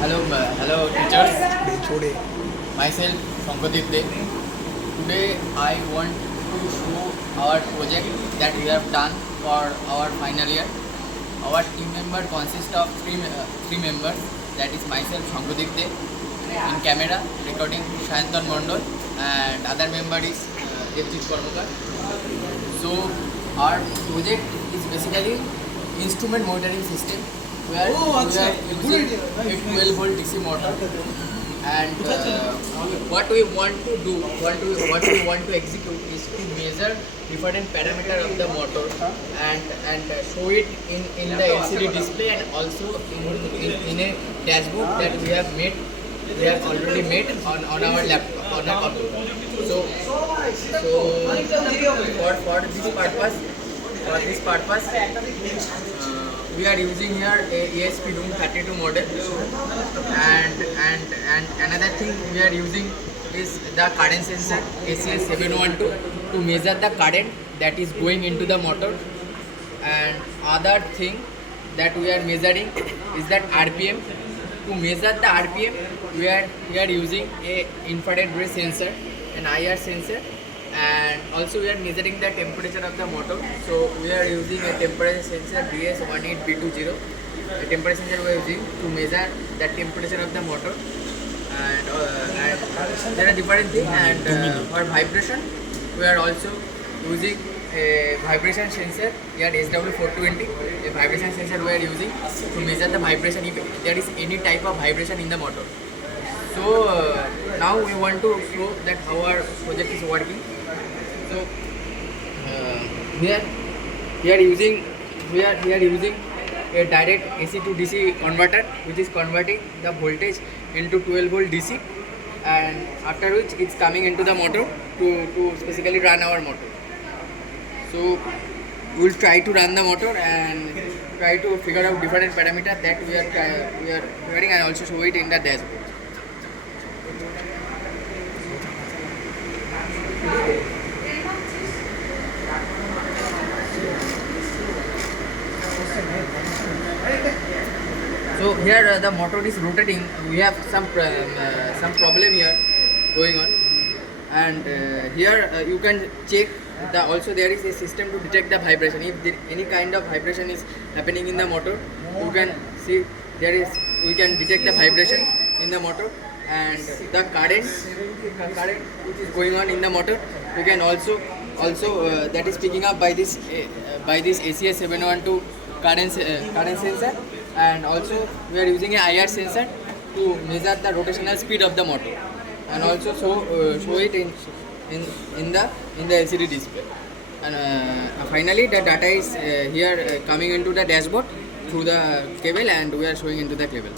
Hello teachers. Myself Sankadeep De. Today I want to show our project that we have done for our final year. Our team member consists of three members. That is myself Sankadeep De. In camera recording Shayantan Mondol, and other member is Devjit Kormakar. So our project is basically instrument monitoring system where we are using a 12 volt DC motor, and what we want to do, what we want to execute is to measure different parameter of the motor and show it in the LCD display, and also in a dashboard that we have already made on our laptop, on our computer. So for this purpose, we are using here a ESP Room 32 model, and another thing we are using is the current sensor ACS 712 to measure the current that is going into the motor. And other thing that we are measuring is that RPM. To measure the RPM, we are using a infrared ray sensor, an IR sensor, and also we are measuring the temperature of the motor. So we are using a temperature sensor DS18B20. The temperature sensor we are using to measure the temperature of the motor, and there are different things. And for vibration, we are also using a vibration sensor here, SW420. A vibration sensor we are using to measure the vibration if there is any type of vibration in the motor. So now we want to show that how our project is working. So here we are using a direct AC to DC converter, which is converting the voltage into 12 volt DC, and after which it's coming into the motor to specifically run our motor. So we'll try to run the motor and try to figure out different parameters that we are figuring, and also show it in the dashboard. So here the motor is rotating. We have some problem here going on, and here you can check also there is a system to detect the vibration. If any kind of vibration is happening in the motor, you can see we can detect the vibration in the motor, and the current which is going on in the motor, you can also that is picking up by this ACS 712 current sensor. And also we are using an IR sensor to measure the rotational speed of the motor, and also show it in the LCD display. And finally the data is here coming into the dashboard through the cable, and we are showing into the cable.